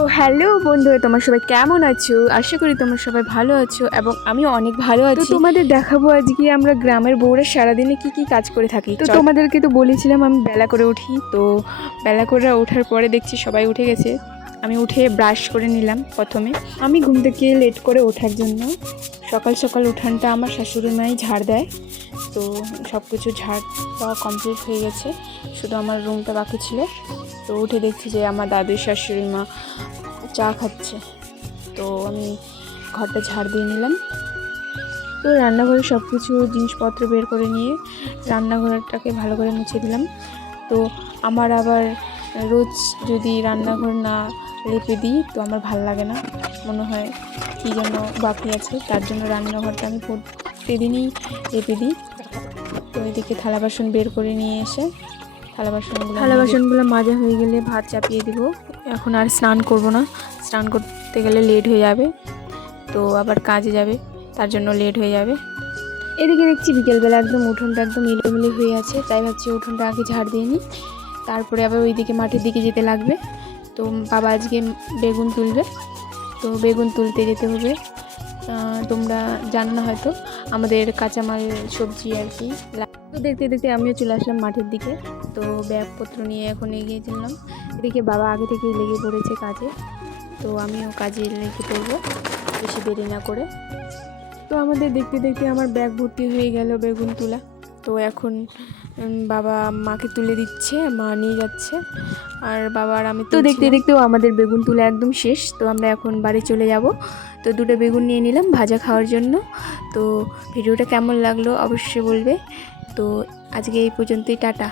তো হ্যালো বন্ধুরা, তোমরা সবাই কেমন আছো? আশা করি তোমরা সবাই ভালো আছো এবং আমিও অনেক ভালো আছি। তো তোমাদের দেখাবো আজকে আমরা গ্রামের বউরা সারাদিনে কি কি কাজ করে থাকি। তো তোমাদেরকে তো বলেছিলাম আমি বেলা করে উঠি, তো বেলা করে ওঠার পরে দেখছি সবাই উঠে গেছে। আমি উঠে ব্রাশ করে নিলাম। প্রথমে আমি ঘুম থেকে লেট করে ওঠার জন্য সকাল সকাল উঠানটা আমার শাশুড়ি মাই ঝাড় দেয়। তো সব কিছু ঝাড় দেওয়া কমপ্লিট হয়ে গেছে, শুধু আমার রুমটা বাকি ছিল। তো উঠে দেখছি যে আমার দাদুর শাশুড়ি মা চা খাচ্ছে। তো আমি ঘরটা ঝাড় দিয়ে নিলাম। তো রান্নাঘরে সব কিছু জিনিসপত্র বের করে নিয়ে রান্নাঘরটাকে ভালো করে মুছে দিলাম। তো আমার আবার রোজ যদি রান্নাঘর না লেপে দিই তো আমার ভাল লাগে না, মনে হয় কী যেন বাকি আছে। তার জন্য রান্নাঘরটা আমি প্রতিদিনই লেপে দিই। তো এদিকে থালা বাসন বের করে নিয়ে এসে থালা বাসনগুলো মাজা হয়ে গেলে ভাত চাপিয়ে দিব। এখন আর স্নান করব না, স্নান করতে গেলে লেট হয়ে যাবে, তো আবার কাজে যাবে, তার জন্য লেট হয়ে যাবে। এদিকে দেখছি বিকেলবেলা একদম উঠোনটা একদম এলোমেলো হয়ে আছে, তাই ভাবছি উঠোনটা আগে ঝাড় দিয়ে নিই, তারপরে আবার ওইদিকে মাঠের দিকে যেতে লাগবে। তো বাবা আজকে বেগুন তুলবে, তো বেগুন তুলতে যেতে হবে। তোমরা জানো না হয়তো, আমাদের কাঁচামাল সবজি আর কি। তো দেখতে দেখতে আমিও চলে আসলাম মাঠের দিকে। তো ব্যাগপত্র নিয়ে এখন এগিয়ে চললাম। এদিকে বাবা আগে থেকেই লেগে পড়েছে কাজে, তো আমিও কাজে লেগে পড়বো বেশি দেরি না করে। তো আমাদের দেখতে দেখতে আমার ব্যাগ ভর্তি হয়ে গেল বেগুন তোলা। তো এখন বাবা মাকে তুলে দিচ্ছে, মা নিয়ে যাচ্ছে, আর বাবা আর আমি তো দেখতে দেখতেও আমাদের বেগুন তুলা একদম শেষ। তো আমরা এখন বাড়ি চলে যাব। তো দুটো বেগুন নিয়ে নিলাম ভাজা খাওয়ার জন্য। তো ভিডিওটা কেমন লাগলো অবশ্যই বলবে। তো আজকে এই পর্যন্তই, টাটা।